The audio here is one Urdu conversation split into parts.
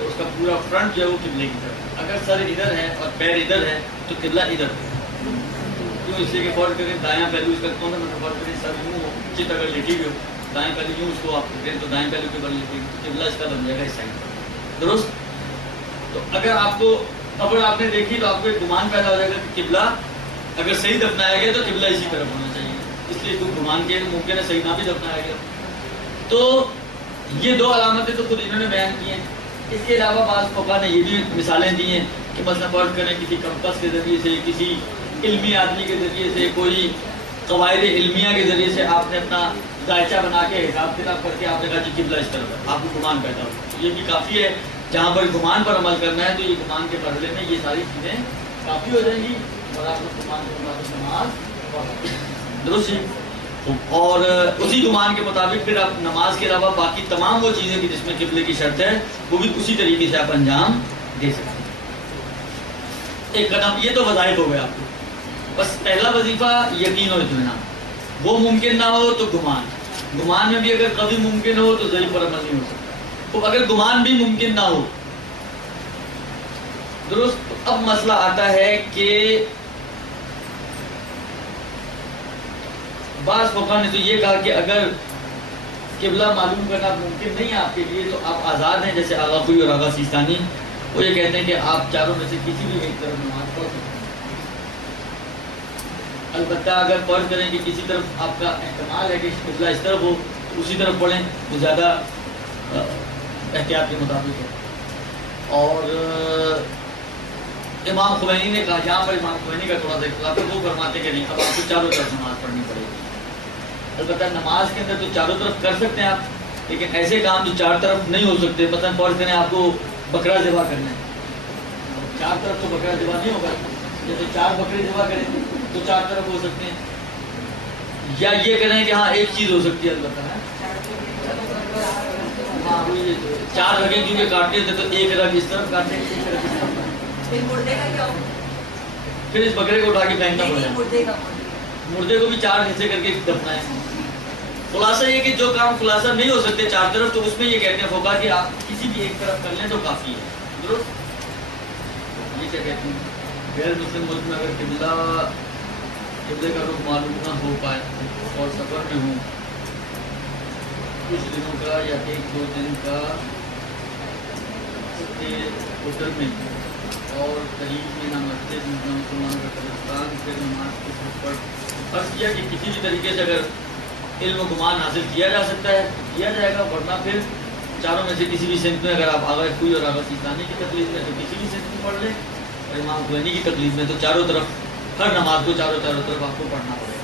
کہ اس کا پورا فرنٹ جو ہے وہ قبلے کی طرف. اگر سر ادھر ہے اور پیر ادھر ہے تو قبلہ ادھر ہے. کیوں؟ اس لیے کہ فرض کریں دایاں پہلو اس کا کون سا مطلب فرض کریں سر یوں ہو چت اگر لیٹی ہوئی ہو دائیں پہلو یوں اس کو آپ کریں تو دائیں پہلو کے بل لیٹی قبلہ اس کا بن جائے گا اس سائڈ پر. درست؟ تو اگر آپ کو قبر آپ نے دیکھی تو آپ کو ایک گمان پیدا ہو جائے گا کہ قبلہ اگر صحیح دفنایا گیا تو قبلہ اسی طرف ہونا چاہیے. اس لیے کوئی گمان کے ممکن ہے صحیح نہ بھی دفنایا گیا. تو یہ دو علامتیں تو خود انہوں نے بیان کی ہیں. اس کے علاوہ بعض فقہا نے یہ بھی مثالیں دی ہیں کہ مثلا فرض کریں کسی کمپس کے ذریعے سے کسی علمی آدمی کے ذریعے سے کوئی قواعد علمیہ کے ذریعے سے آپ نے اپنا ذائچہ بنا کے حساب کتاب کر کے آپ نے کہا کہ قبلہ اس طرف ہے. آپ کو گمان پیدا ہو یہ بھی کافی ہے. جہاں پر گمان پر عمل کرنا ہے تو یہ گمان کے مرحلے میں یہ ساری چیزیں کافی ہو جائیں گی اور آپ کو گمان کے مطابق نماز درست ہے. اور اسی گمان کے مطابق پھر آپ نماز کے علاوہ باقی تمام وہ چیزیں بھی جس میں قبلے کی شرط ہے وہ بھی اسی طریقے سے آپ انجام دے سکتے ہیں. ایک قدم یہ تو وظائف ہو گیا آپ کو. بس پہلا وظیفہ یقین و اطمینان. وہ ممکن نہ ہو تو گمان. گمان میں بھی اگر کبھی ممکن ہو تو ضعیف پر عمل نہیں ہو سکتا. تو اگر گمان بھی ممکن نہ ہو درست. اب مسئلہ آتا ہے کہ بعض فقہا نے تو یہ کہا کہ اگر قبلہ معلوم کرنا ممکن نہیں ہے آپ کے لیے تو آپ آزاد ہیں. جیسے آغا خوئی اور آغا سیستانی وہ یہ کہتے ہیں کہ آپ چاروں میں سے کسی بھی ایک طرف نماز پڑھ سکتے ہیں. البتہ اگر فرض کریں کہ کسی طرف آپ کا احتمال ہے کہ قبلہ اس طرف ہو تو اسی طرف پڑھیں وہ زیادہ احتیاط کے مطابق ہے. اور امام خمینی نے کہا جہاں پر امام خمینی کا تھوڑا سا اختلاف ہے وہ فرماتے کہ نہیں اب آپ کو چاروں طرف نماز پڑھنی پڑے گی. البتہ نماز کے اندر تو چاروں طرف کر سکتے ہیں آپ لیکن ایسے کام جو چار طرف نہیں ہو سکتے. مثلا فرض کریں آپ کو بکرا ذبح کرنا ہے چار طرف تو بکرا ذبح نہیں ہوگا. جیسے چار بکرے ذبح کریں تو چار طرف ہو سکتے ہیں. یا یہ کریں کہ ہاں ایک چیز ہو سکتی ہے البتہ ہاں چار رگیں کیونکہ کاٹنے ہوتے تو ایک رگ اس طرف کاٹنے ایک رگ اس طرف. پھر اس بکرے کو اٹھا کے پھینکنا پڑے گا. مردے کو بھی چار حصے کر کے دفنا ہے. خلاصہ یہ کہ جو کام خلاصہ نہیں ہو سکتے چار طرف تو اس میں یہ کہتے ہیں فقہا کہ آپ کسی بھی ایک طرف کر لیں تو کافی ہے. درست. یہ کیا کہتے ہیں غیر مسلم ملک میں اگر قبلے کا رخ معلوم نہ ہو پائے اور سفر میں ہوں کچھ دنوں کا یا ایک دو دن کا ہوٹل میں اور قریب میں نہ مسجد نہ مسلمان کا قبرستان پھر نماز کے پر عرض کیا کہ کسی بھی طریقے سے اگر علم و گمان حاصل کیا جا سکتا ہے کیا جائے گا. ورنہ پھر چاروں میں سے کسی بھی سمت میں اگر آپ آغا خوئی اور آغا سیستانی کی تکلیف میں تو کسی بھی سمت میں پڑھ لیں اور امام خمینی کی تکلیف میں تو چاروں طرف ہر نماز کو چاروں طرف آپ کو پڑھنا پڑے گا.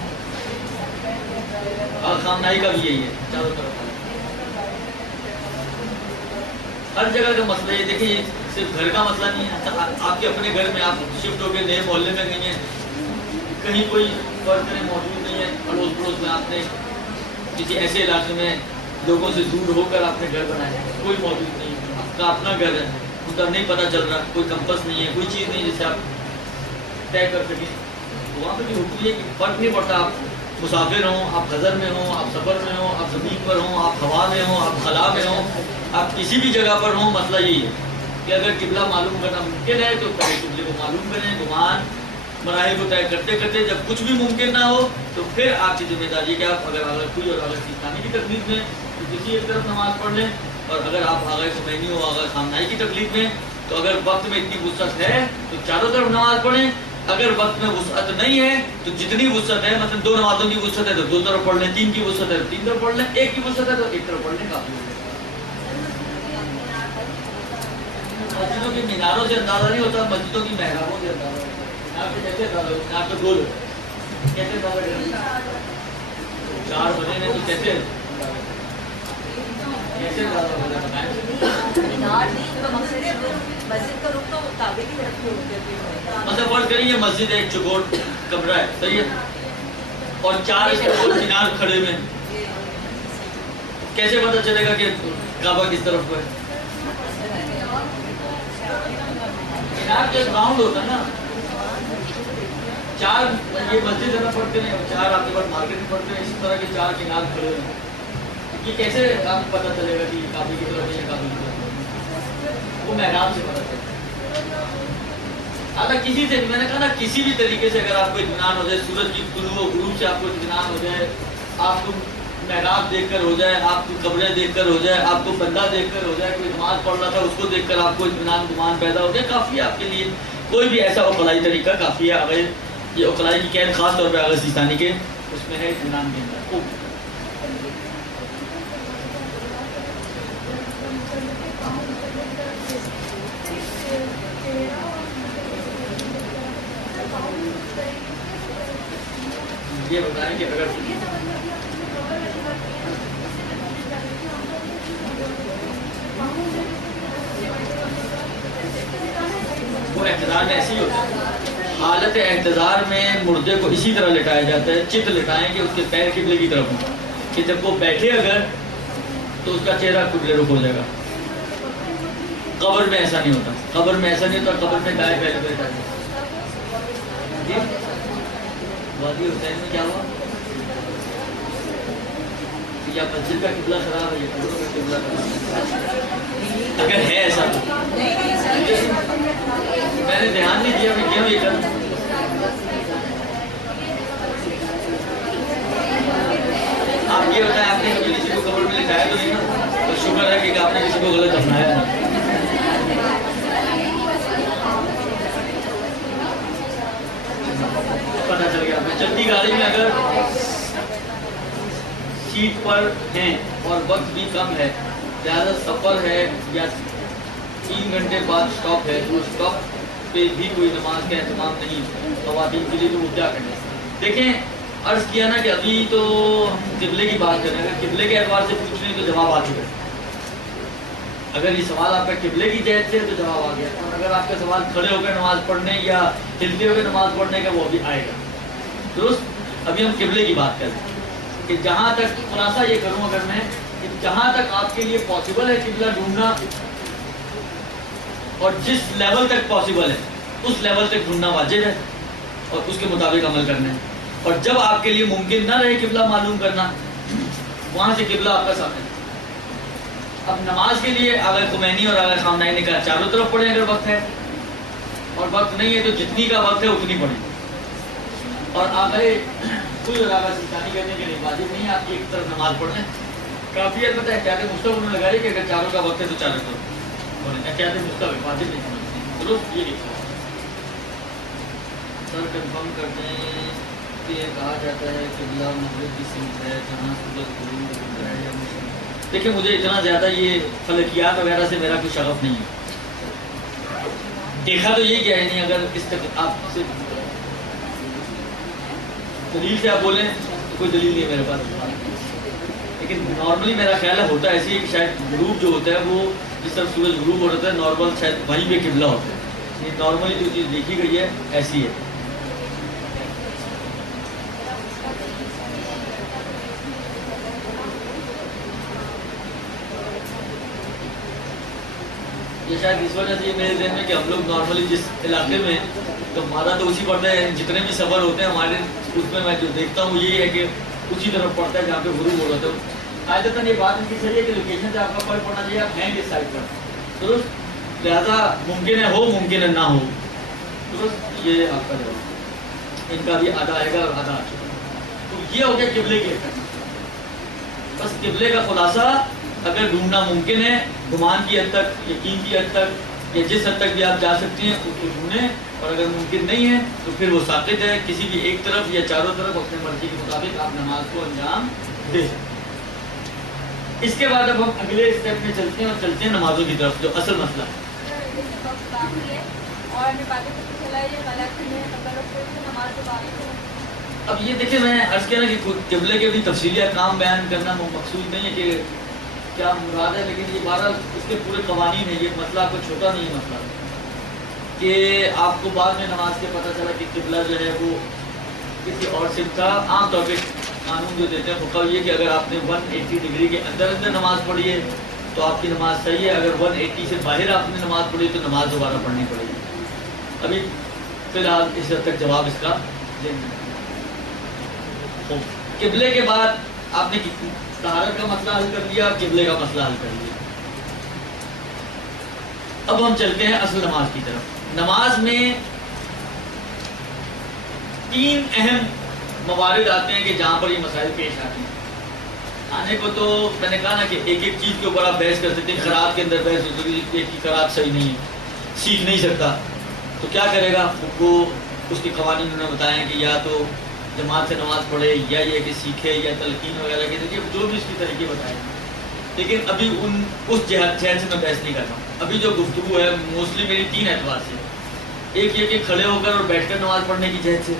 اور خامنائی کا بھی یہی ہے چاروں طرف ہر جگہ کا مسئلہ. یہ دیکھیں یہ صرف گھر کا مسئلہ نہیں ہے. آپ کے اپنے گھر میں آپ شفٹ ہو کے نئے محلے میں گئی ہیں کہیں کوئی فرق نہیں موجود نہیں ہے. اڑوس پڑوس میں آپ نے کسی ایسے علاقے میں لوگوں سے دور ہو کر آپ نے گھر بنایا ہے کوئی موجود نہیں ہے. آپ کا اپنا گھر ہے اس کا نہیں پتہ چل رہا کوئی کمپس نہیں ہے کوئی چیز نہیں جس سے آپ طے کر سکیں. وہاں پہ بھی حکم یہ کہ فرق نہیں پڑتا آپ مسافر ہوں آپ حضر میں ہوں آپ سفر میں ہوں آپ زمین پر ہوں آپ ہوا میں ہوں آپ خلا میں ہوں آپ کسی بھی جگہ پر ہوں. مسئلہ یہی ہے کہ اگر قبلہ معلوم کرنا ممکن ہے تو پہلے قبلے کو معلوم کریں. گمان مراحل کو طے کرتے کرتے جب کچھ بھی ممکن نہ ہو تو پھر آپ کی ذمہ داری ہے کہ آپ اگر آغا خوئی اور آغا سیستانی کی تکلیف میں تو کسی ایک طرف نماز پڑھ لیں. اور اگر آپ آغا خمینی ہو آغا خامنائی کی تکلیف میں تو اگر وقت میں اتنی وسعت ہے تو چاروں طرف نماز پڑھیں. اگر وقت میں وسعت نہیں ہے تو جتنی وسعت ہے مثلا دو نمازوں کی وسعت ہے تو دو طرف پڑھ لیں. تین کی وسعت ہے تو تین طرف پڑھ لیں. ایک کی وسعت ہے تو ایک طرف پڑھ لیں کافی ہو جائے گا. مسجدوں کی میناروں سے اندازہ نہیں ہوتا مسجدوں کی محرابوں سے اندازہ ہوتا ہے. یہاں پہ کیسے اندازہ ہوتا ہے؟ یہاں تو گول کیسے اندازہ کریں 4 بجے میں تو کیسے اندازہ ہوتا ہے مثلا فرض کریں یہ مسجد ہے ایک چوکوٹ کمرہ ہے صحیح ہے اور 4 اس کے مینار کھڑے ہوئے کیسے پتہ چلے گا کہ کعبہ کس طرف کو ہے؟ مینار جو راؤنڈ ہوتا ہے نا 4 یہ مسجد ہے نا پڑھتے ہیں 4 آپ کے پاس مارکیٹ میں پڑھتے ہیں اسی طرح کے 4 مینار کھڑے ہوئے ہیں. یہ کیسے آپ کو پتہ چلے گا کہ کعبے کی طرف ہے یا کعبے کی طرف ہے؟ وہ محراب سے پتہ چلتا ہے. اگر کسی سے میں نے کہا نا کسی بھی طریقے سے اگر آپ کو اطمینان ہو جائے, سورج کی طلوع و غروب سے آپ کو اطمینان ہو جائے, آپ کو محراب دیکھ کر ہو جائے, آپ کو قبریں دیکھ کر ہو جائے, آپ کو بندہ دیکھ کر ہو جائے, کوئی نماز پڑھ رہا تھا اس کو دیکھ کر آپ کو اطمینان گمان پیدا ہو جائے, کافی ہے آپ کے لیے. کوئی بھی ایسا عقلائی طریقہ کافی ہے. اگر یہ عقلائی کی قید خاص طور پہ اگر سیستانی کے اس میں ہے اطمینان کے اندر. یہ بتائیں کہ اگر وہ احتضار میں ایسے ہی ہوتا ہے, حالت احتضار میں مردے کو اسی طرح لٹایا جاتا ہے, چت لٹائیں کہ اس کے پیر قبلے کی طرف ہوں, کہ جب وہ بیٹھے اگر تو اس کا چہرہ قبلے رخ ہو جائے گا. قبر میں ایسا نہیں ہوتا, قبر میں ایسا نہیں ہوتا, قبر میں دائیں پہلے پہ لٹایا جاتا ہے. وادی حسین میں کیا ہوا, یا مسجد کا قبلہ خراب ہے یا قبروں کا قبلہ خراب ہے. اگر ہے ایسا تو میں نے دھیان نہیں دیا, میں کیوں یہ کروں. آپ یہ بتائیں آپ نے کبھی کسی کو قبر میں لٹایا تو نہیں نا, تو شکر ہے کہ آپ نے کسی کو غلط دفنایا ہے. پتہ چل گیا. میں چلتی گاڑی میں اگر سیٹ پر ہیں اور وقت بھی کم ہے, زیادہ سفر ہے یا 3 گھنٹے بعد اسٹاپ ہے, تو اسٹاپ پہ بھی کوئی نماز کا اہتمام نہیں خواتین کے لیے, تو وہ کیا کریں. دیکھیں عرض کیا نا کہ ابھی تو ہم قبلے کی بات کر رہے ہیں, اگر قبلے کے اعتبار سے پوچھ رہے ہیں تو جواب آ چکا ہے. اگر یہ سوال آپ کا قبلے کی جہت سے ہے تو جواب آ گیا, اور اگر آپ کا سوال کھڑے ہو کر نماز پڑھنے یا ہلتے ہوئے نماز پڑھنے کا, وہ بھی آئے گا. درست. ابھی ہم قبلے کی بات کر رہے ہیں کہ جہاں تک خلاصہ یہ کروں اگر میں, کہ جہاں تک آپ کے لیے پاسبل ہے قبلہ ڈھونڈنا, اور جس لیول تک پاسبل ہے اس لیول تک ڈھونڈنا واجب ہے اور اس کے مطابق عمل کرنا ہے. اور جب آپ کے لیے ممکن نہ رہے قبلہ معلوم کرنا, وہاں سے قبلہ آپ کا سامنے. اب نماز کے لیے آغا خمینی اور آغا خامنائی نے کہا چاروں طرف پڑھیں اگر وقت ہے, اور وقت نہیں ہے تو جتنی کا وقت ہے اتنی پڑھیں. اور آغا کوئی اور آغا سیستانی کرنے کے لیے واجب نہیں ہے آپ کی ایک طرف نماز پڑھیں. کافی احتیاط احتیاط مستقبل میں لگائی کہ اگر چاروں کا وقت ہے تو چاروں طرف پڑھیں. احتیاط مستقبل واجب نہیں سمجھتے. درست. یہ لکھا سر کنفرم کرتے ہیں کہ یہ کہا جاتا ہے کہ قبلہ مغرب کی سمت ہے جہاں سورج غروب ہوتا ہے یا مشرق. دیکھیں مجھے اتنا زیادہ یہ فلکیات وغیرہ سے میرا کوئی شغف نہیں ہے, دیکھا تو یہ کیا ہے نہیں. اگر اس تک آپ سے دلیل سے آپ بولیں تو کوئی دلیل نہیں ہے میرے پاس, لیکن نارملی میرا خیال ہے ہوتا ایسی ہے کہ شاید غروب جو ہوتا ہے وہ جس طرح سورج غروب ہو رہا ہے نارمل شاید وہیں پہ قبلہ ہوتا ہے. یہ نارملی جو چیز دیکھی گئی ہے ایسی ہے. یہ شاید اس وجہ سے یہ میرے ذہن میں کہ ہم لوگ نارملی جس علاقے میں, تو ہمارا تو اسی پڑتا ہے, جتنے بھی سفر ہوتے ہیں ہمارے اس میں جو دیکھتا ہوں یہی ہے کہ اسی طرف پڑتا ہے جہاں پہ غروب ہو رہا تھا. عادتاً یہ بات ان کی صحیح ہے کہ لوکیشن سے آپ کا فرق پڑنا چاہیے, آپ ہیں کس سائڈ پر. درست. لہٰذا ممکن ہے ہو, ممکن ہے نہ ہو. درست. یہ آپ کا جواب. ان کا بھی آدھا آئے گا اور آدھا آ چکا. تو یہ ہو گیا قبلے کے بس. قبلے کا خلاصہ اگر ڈھونڈنا ممکن ہے گمان کی حد تک, یقین کی حد تک, یا جس حد تک بھی آپ جا سکتے ہیں اس کو ڈھونڈیں, اور اگر ممکن نہیں ہے تو پھر وہ ساقط ہے. کسی بھی ایک طرف یا چاروں طرف اپنے مرضی کے مطابق آپ نماز کو انجام دیں. اس کے بعد اب ہم اگلے اسٹیپ میں چلتے ہیں اور چلتے ہیں نمازوں کی طرف, جو اصل مسئلہ ہے. اب یہ دیکھیں میں عرض کیا نا کہ قبلے کے بھی تفصیلی احکام بیان کرنا مقصود نہیں ہے کہ کیا مراد ہے, لیکن یہ بہرحال اس کے پورے قوانین ہیں. یہ مسئلہ آپ کو چھوٹا نہیں ہے مسئلہ, کہ آپ کو بعد میں نماز کے پتہ چلا کہ قبلہ جو ہے وہ کسی اور سمت تھا. عام طور پہ قانون جو دیتے ہیں فقہ یہ کہ اگر آپ نے 180 ڈگری کے اندر نماز پڑھی ہے تو آپ کی نماز صحیح ہے, اگر 180 سے باہر آپ نے نماز پڑھی تو نماز دوبارہ پڑھنی پڑے گی. ابھی فی الحال اس حد تک جواب اس کا دینا. قبلے کے بعد آپ نے طہارت کا مسئلہ حل کر لیا, قبلے کا مسئلہ حل کر لیا. اب ہم چلتے ہیں اصل نماز کی طرف. نماز میں 3 اہم موارد آتے ہیں کہ جہاں پر یہ مسائل پیش آتے ہیں. آنے کو تو میں نے کہا نا کہ ایک ایک چیز کے اوپر آپ بحث کر سکتے ہیں. قرات کے اندر بحث ہو سکتی ہے، ایک کی قرات صحیح نہیں ہے، سیکھ نہیں سکتا تو کیا کرے گا. وہ اس کے قوانین انہوں نے بتایا کہ یا تو جماعت سے نماز پڑھے یا یہ کہ سیکھے یا تلقین وغیرہ کے ذریعے جو بھی اس کی طریقے بتائے. لیکن ابھی اس جہت سے میں بحث نہیں کرتا ہوں. ابھی جو گفتگو ہے موسٹلی میری 3 اعتبار سے. ایک یہ کہ کھڑے ہو کر اور بیٹھ کر نماز پڑھنے کی جہت سے،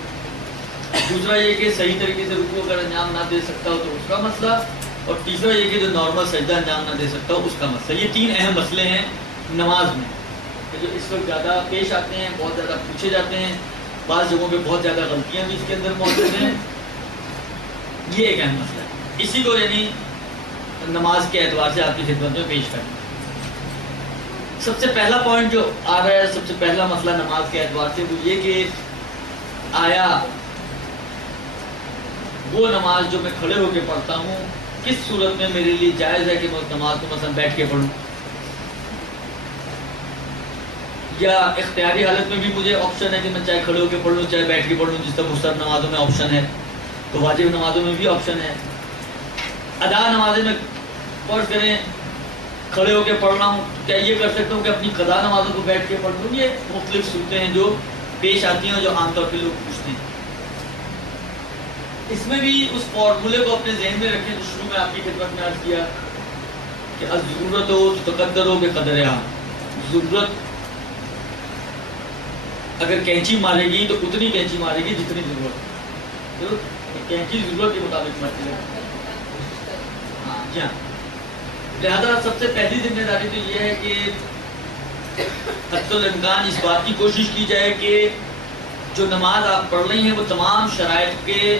دوسرا یہ کہ صحیح طریقے سے رکوع اگر انجام نہ دے سکتا ہو تو اس کا مسئلہ، اور تیسرا یہ کہ جو نارمل سجدہ انجام نہ دے سکتا ہو اس کا مسئلہ. یہ 3 اہم مسئلے ہیں نماز میں جو اس وقت زیادہ پیش آتے ہیں، بہت زیادہ پوچھے جاتے ہیں. بعض جگہوں پہ بہت زیادہ غلطیاں بھی اس کے اندر موجود ہیں. یہ ایک اہم مسئلہ ہے، اسی کو یعنی نماز کے اعتبار سے آپ کی خدمت میں پیش کریں. سب سے پہلا پوائنٹ جو آ رہا ہے، سب سے پہلا مسئلہ نماز کے اعتبار سے وہ یہ کہ آیا وہ نماز جو میں کھڑے ہو کے پڑھتا ہوں کس صورت میں میرے لیے جائز ہے کہ میں اس نماز کو مثلا بیٹھ کے پڑھوں، یا اختیاری حالت میں بھی مجھے آپشن ہے کہ میں چاہے کھڑے ہو کے پڑھ لوں چاہے بیٹھ کے پڑھ لوں، جس طرح مستحب نمازوں میں آپشن ہے تو واجب نمازوں میں بھی آپشن ہے. ادا نمازیں میں فرض کریں کھڑے ہو کے پڑھ رہا ہوں، کیا یہ کر سکتا ہوں کہ اپنی قضا نمازوں کو بیٹھ کے پڑھ لوں؟ یہ مختلف صورتیں ہیں جو پیش آتی ہیں جو عام طور پہ لوگ پوچھتے ہیں. اس میں بھی اس فارمولے کو اپنے ذہن میں رکھیں جو شروع میں آپ کی خدمت میں عرض کیا کہ ضرورت ہو تو تقدر ہو بے قدر ہاں. ضرورت اگر کینچی مارے گی تو اتنی کینچی مارے گی جتنی ضرورت. کینچی ضرورت کے مطابق مرتی ہے. ہاں جی ہاں. لہذا سب سے پہلی ذمہ داری تو یہ ہے کہ حتی الامکان اس بات کی کوشش کی جائے کہ جو نماز آپ پڑھ رہی ہیں وہ تمام شرائط کے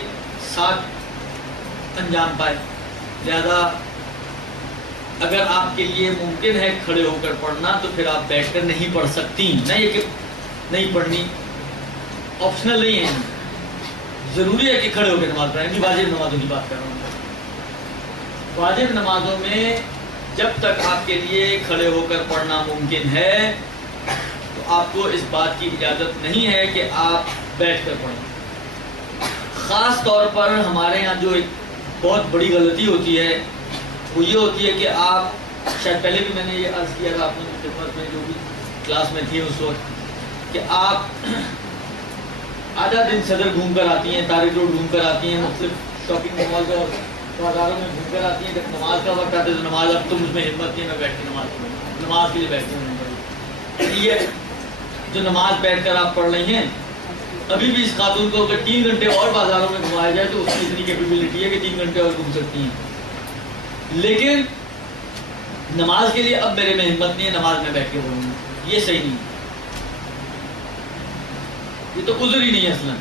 ساتھ انجام پائے. لہذا اگر آپ کے لیے ممکن ہے کھڑے ہو کر پڑھنا تو پھر آپ بیٹھ کر نہیں پڑھ سکتی. نہ یہ کہ نہیں پڑھنی، آپشنل نہیں ہے، ضروری ہے کہ کھڑے ہو کے نماز پڑھیں. واجب نمازوں کی بات کر رہا ہوں. واجب نمازوں میں جب تک آپ کے لیے کھڑے ہو کر پڑھنا ممکن ہے تو آپ کو اس بات کی اجازت نہیں ہے کہ آپ بیٹھ کر پڑھیں. خاص طور پر ہمارے ہاں جو ایک بہت بڑی غلطی ہوتی ہے وہ یہ ہوتی ہے کہ آپ، شاید پہلے بھی میں نے یہ عرض کیا تھا آپ نے خدمت میں جو بھی کلاس میں تھی اس وقت، کہ آپ آدھا دن صدر گھوم کر آتی ہیں، طارق روڈ گھوم کر آتی ہیں، مختلف شاپنگ مال اور بازاروں میں گھوم کر آتی ہیں. جب نماز کا وقت آتا ہے تو نماز اب تو مجھ میں ہمت نہیں ہے میں بیٹھ کے نماز کے لیے بیٹھتی ہوں. یہ جو نماز بیٹھ کر آپ پڑھ رہی ہیں، ابھی بھی اس خاتون کو اگر 3 گھنٹے اور بازاروں میں گھمایا جائے تو اس کی اتنی کیپیبلٹی ہے کہ 3 گھنٹے اور گھوم سکتی ہیں. لیکن نماز کے لیے اب میرے میں ہمت نہیں ہے، نماز میں بیٹھ کے پڑھوں گی. یہ صحیح نہیں، یہ تو عذر ہی نہیں ہے. اصلا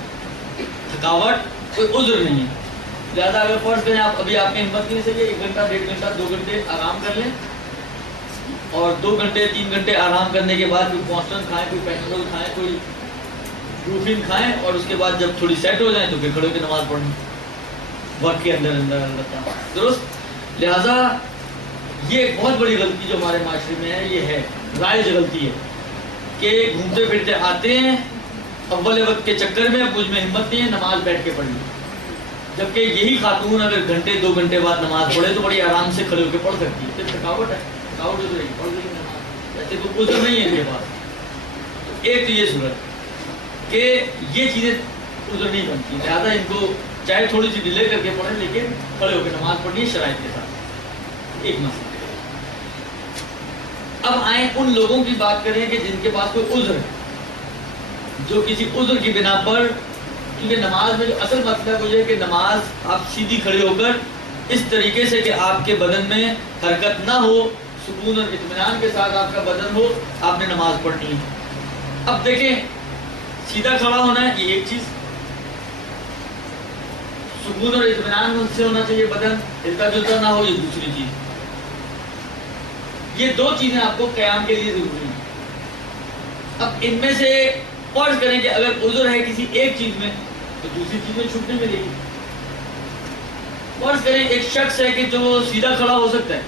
تھکاوٹ کوئی عذر نہیں ہے. لہٰذا اگر فرض کریں آپ ابھی آپ کی ہمت نہیں سکے 1 گھنٹہ 1.5 گھنٹہ 2 گھنٹے آرام کر لیں، اور 2 گھنٹے 3 گھنٹے آرام کرنے کے بعد کوئی کانسٹن کھائیں، کوئی پینٹول کھائیں، کوئی بروفین کھائیں، اور اس کے بعد جب تھوڑی سیٹ ہو جائیں تو پھر کھڑے ہو کے نماز پڑھیں وقت کے اندر اندر درست. لہٰذا یہ ایک بہت بڑی غلطی جو ہمارے معاشرے میں ہے، یہ ہے رائج غلطی ہے کہ گھومتے پھرتے آتے ہیں اول وقت کے چکر میں مجھ میں ہمت نہیں ہے نماز بیٹھ کے پڑھنی. جبکہ یہی خاتون اگر گھنٹے 2 گھنٹے بعد نماز پڑھے تو بڑی آرام سے کھڑے ہو کے پڑھ سکتی ہے. تھکاوٹ ہے، تھکاوٹ ہو جائے گی، پڑھ لیں گے نماز. ایسے کوئی عذر نہیں ہے ان کے پاس. ایک تو یہ صورت کہ یہ چیزیں عذر نہیں بنتی، لہٰذا ان کو چاہے تھوڑی سی ڈیلے کر کے پڑھیں لیکن کھڑے ہو کے نماز پڑھنی ہے شرائط کے ساتھ. ایک مسئلہ. اب آئیں ان لوگوں کی بات کریں کہ جن کے پاس کوئی عذر ہے، جو کسی عذر کی بنا پر، کیونکہ نماز میں جو اصل مسئلہ ہے وہ یہ ہے کہ نماز آپ سیدھی کھڑے ہو کر اس طریقے سے کہ آپ کے بدن میں حرکت نہ ہو، سکون اور اطمینان کے ساتھ آپ کا بدن ہو، آپ نے نماز پڑھنی ہے. اب دیکھیں سیدھا کھڑا ہونا ہے یہ ایک چیز، سکون اور اطمینان سے ہونا چاہیے، بدن ہلتا جلتا نہ ہو یہ دوسری چیز. یہ 2 چیزیں آپ کو قیام کے لیے ضروری ہیں. اب ان میں سے فرض کریں کہ اگر عذر ہے کسی ایک چیز میں تو دوسری چیز میں چھوٹ نہیں ملے گی. فرض کریں ایک شخص ہے کہ جو سیدھا کھڑا ہو سکتا ہے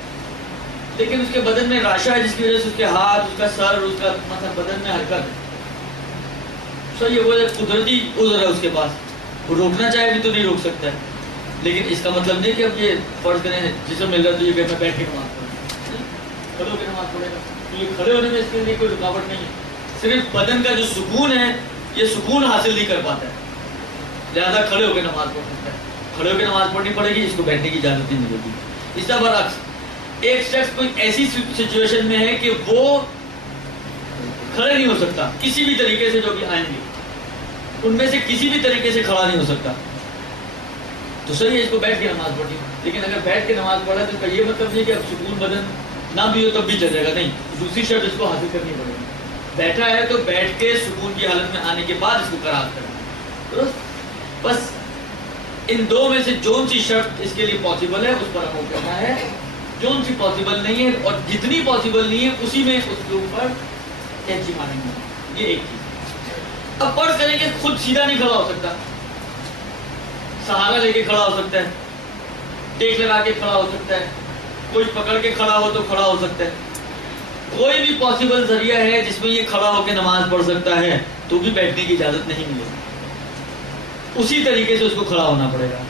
لیکن اس کے بدن میں راشا ہے جس کی وجہ سے اس کے ہاتھ، اس کا سر، اس کا مطلب بدن میں حرکت ہے. سو یہ وہ قدرتی عذر ہے اس کے پاس، وہ روکنا چاہے بھی تو نہیں روک سکتا ہے. لیکن اس کا مطلب نہیں کہ اب یہ فرض کریں جسم مل رہا ہے تو یہ کہ میں بیٹھ کے نماز پڑھوں، کھڑے ہو کے نماز پڑھے گا. تو یہ کھڑے ہونے میں اس کے لیے کوئی رکاوٹ نہیں ہے، صرف بدن کا جو سکون ہے یہ سکون حاصل نہیں کر پاتا ہے، لہٰذا کھڑے ہو کے نماز پڑھ سکتا ہے. کھڑے ہو کے نماز پڑھنی پڑے گی، اس کو بیٹھنے کی اجازت نہیں ملے گی. اس کا برعکس ایک شخص کوئی ایسی سچویشن میں ہے کہ وہ کھڑے نہیں ہو سکتا کسی بھی طریقے سے، جو بھی آئیں گے ان میں سے کسی بھی طریقے سے کھڑا نہیں ہو سکتا، تو صحیح ہے اس کو بیٹھ کے نماز پڑھنی. لیکن اگر بیٹھ کے نماز پڑھا تو اس کا یہ مطلب نہیں کہ اب سکون بدن نہ بھی ہو تب بھی چل جائے گا، نہیں، دوسری شرط اس کو حاصل کرنی پڑے گی. بیٹھا ہے تو بیٹھ کے سکون کی حالت میں آنے کے بعد اس کو قرات کرنا. درست؟ بس ان دو میں سے جون سی شرط اس کے لیے پاسبل ہے اس پر عمل کرنا ہے، جون سی پاسبل نہیں ہے اور جتنی پاسبل نہیں ہے اسی میں اس کے اوپر کینچی ماریں گے. یہ ایک چیز. اب فرض کریں کہ خود سیدھا نہیں کھڑا ہو سکتا، سہارا لے کے کھڑا ہو سکتا ہے، ٹیک لگا کے کھڑا ہو سکتا ہے، کوئی پکڑ کے کھڑا ہو تو کھڑا ہو سکتا ہے. کوئی بھی پاسبل ذریعہ ہے جس میں یہ کھڑا ہو کے نماز پڑھ سکتا ہے تو بھی بیٹھنے کی اجازت نہیں ملے گی، اسی طریقے سے اس کو کھڑا ہونا پڑے گا.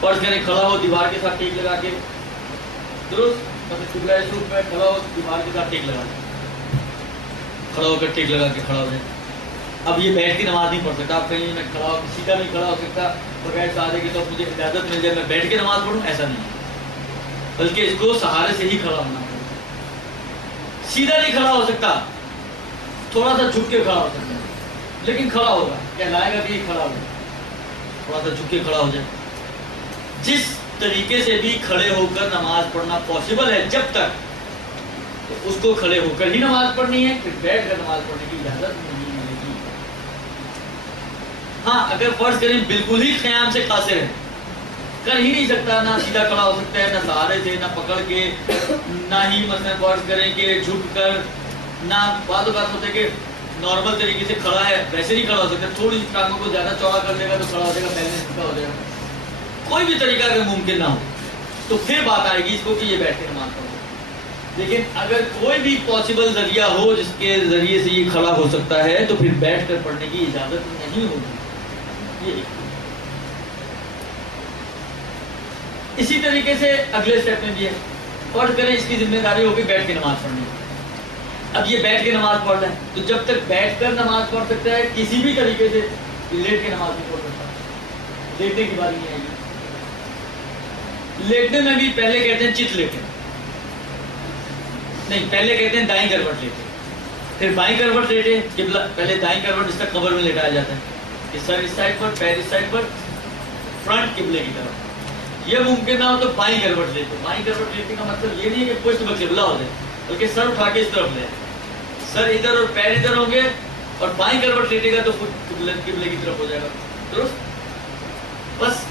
فرض کریں کھڑا ہو دیوار کے ساتھ ٹیک لگا کے، درست، مطلب قبلہ سوف میں کھڑا ہو دیوار کے ساتھ ٹیک لگا کے، کھڑا ہو کر ٹیک لگا کے کھڑا ہو جائے. اب یہ بیٹھ کے نماز نہیں پڑھ سکتا. آپ کہیں میں کھڑا ہو سیدھا نہیں کھڑا ہو سکتا بغیر سہارے کے تو مجھے اجازت مل جائے میں بیٹھ کے نماز پڑھوں، ایسا نہیں ہے، بلکہ اس کو سہارے سے ہی کھڑا ہونا پڑے گا. سیدھا نہیں کھڑا ہو سکتا، تھوڑا سا جھک کے کھڑا ہو سکتا ہے، لیکن کھڑا ہوگا، کہلائے گا کہ یہ کھڑا ہوگا، تھوڑا سا جھک کے کھڑا ہو جائے. جس طریقے سے بھی کھڑے ہو کر نماز پڑھنا پاسبل ہے جب تک، تو اس کو کھڑے ہو کر ہی نماز پڑھنی ہے، پھر بیٹھ کر نماز پڑھنے کی اجازت نہیں ملے گی. ہاں اگر فرض کریں بالکل ہی قیام سے قاصر ہے، کر ہی نہیں سکتا، نہ سیدھا کھڑا ہو سکتا ہے، نہ سہارے سے، نہ پکڑ کے، نہ ہی مثلا فرض کریں کہ جھک کر، نہ بعض اوقات ہوتا ہے کہ نارمل طریقے سے کھڑا ہے ویسے نہیں کھڑا ہو سکتا، تھوڑی سی ٹانگوں کو زیادہ چوڑا کر دے گا تو کھڑا ہو جائے گا، پہلے سیدھا ہو جائے گا. کوئی بھی طریقہ اگر ممکن نہ ہو تو پھر بات آئے گی اس کو کہ یہ بیٹھ کے نماز پڑھو. لیکن اگر کوئی بھی پاسبل ذریعہ ہو جس کے ذریعے سے یہ کھڑا ہو سکتا ہے تو پھر بیٹھ کر پڑھنے کی اجازت نہیں ہوگی. یہ اسی طریقے سے اگلے اسٹیپ میں بھی ہے. فرض کریں اس کی ذمہ داری ہوگی بیٹھ کے نماز پڑھنی. اب یہ بیٹھ کے نماز پڑھ رہا ہے تو جب تک بیٹھ کر نماز پڑھ سکتا ہے کسی بھی طریقے سے لیٹ کے نماز نہیں پڑھ سکتا. لیٹنے کی باری نہیں آئے گی. لیٹنے میں بھی پہلے کہتے ہیں چت لیٹے، نہیں پہلے کہتے ہیں دائیں کروٹ لیٹے، پھر بائیں کروٹ لیٹے. قبلہ پہلے دائیں کروٹ جس کا قبر میں لیٹایا جاتا ہے کہ سر اس سائڈ پر، پیر اس سائڈ پر، فرنٹ قبلے کی طرف. یہ ممکن نہ ہو تو بائیں کروٹ لیٹے. بائیں کروٹ لیٹے کا مطلب یہ نہیں ہے کہ پشت پر قبلہ ہو جائے، بلکہ سر اٹھا کے اس طرف لے، سر ادھر اور پیر ادھر ہوں گے، اور بائیں کروٹ لیٹے گا تو قبلے کی طرف ہو جائے گا. درست؟ بس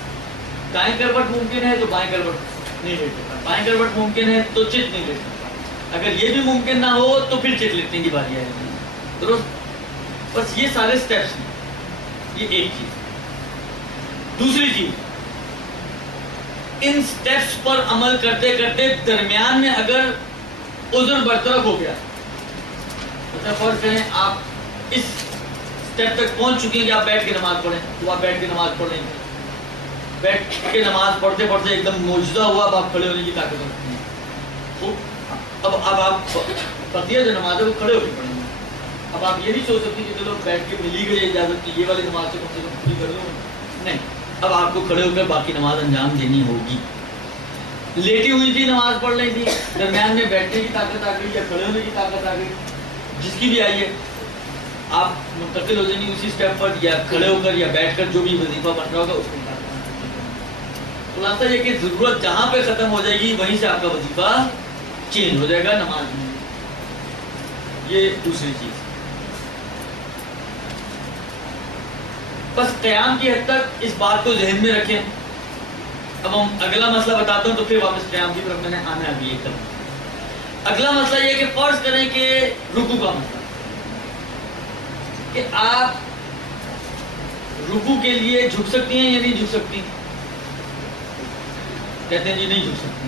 دائیں کروٹ ممکن ہے تو بائیں کروٹ نہیں لیٹ سکتا، بائیں کروٹ ممکن ہے تو چت نہیں لیٹ سکتا. اگر یہ بھی ممکن نہ ہو تو پھر چت لیٹنے کی باری آئے گی. درست؟ بس یہ سارے سٹیپس ہیں. یہ ایک چیز. دوسری چیز، ان سٹیپس پر عمل کرتے کرتے درمیان میں اگر عذر برطرف ہو گیا، مطلب فرض کریں آپ اس سٹیپ تک پہنچ چکے ہیں کہ آپ بیٹھ کے نماز پڑھیں، تو آپ بیٹھ کے نماز پڑھ لیں گے. بیٹھ کے نماز پڑھتے پڑھتے ایک دم معجزہ ہوا، اب آپ کھڑے ہونے کی طاقت رکھتے ہیں. اب آپ بقیہ جو نماز ہے وہ کھڑے ہو کے پڑھیں گے. اب آپ یہ نہیں سوچ سکتے کہ چلو بیٹھ کے ملی گئی اجازت کی یہ والی نماز سے کم پوری کر لوں. نہیں، اب آپ کو کھڑے ہو کر باقی نماز انجام دینی ہوگی. لیٹی ہوئی تھی نماز پڑھ رہی تھی، درمیان میں بیٹھنے کی طاقت آ گئی یا کھڑے ہونے کی طاقت آ گئی، جس کی بھی آئی ہے، آپ منتقل ہو جائیں گے اسی اسٹیپ پر، یا کھڑے ہو کر یا بیٹھ کر جو بھی وظیفہ بن رہا ہوگا اس کو. خلاصہ یہ کہ ضرورت جہاں پہ ختم ہو جائے گی وہیں سے آپ کا وظیفہ چینج ہو جائے گا نماز میں. یہ دوسری چیز. بس قیام کی حد تک اس بات کو ذہن میں رکھیں. اب ہم اگلا مسئلہ بتاتا ہوں تو پھر واپس قیام کی طرف میں نے آنا ہے ابھی ایک دم. اگلا مسئلہ یہ کہ فرض کریں کہ رکوع کا مسئلہ، کہ آپ رکوع کے لیے جھک سکتی ہیں یا نہیں جھک سکتی. کہتے ہیں جی نہیں جھک سکتی.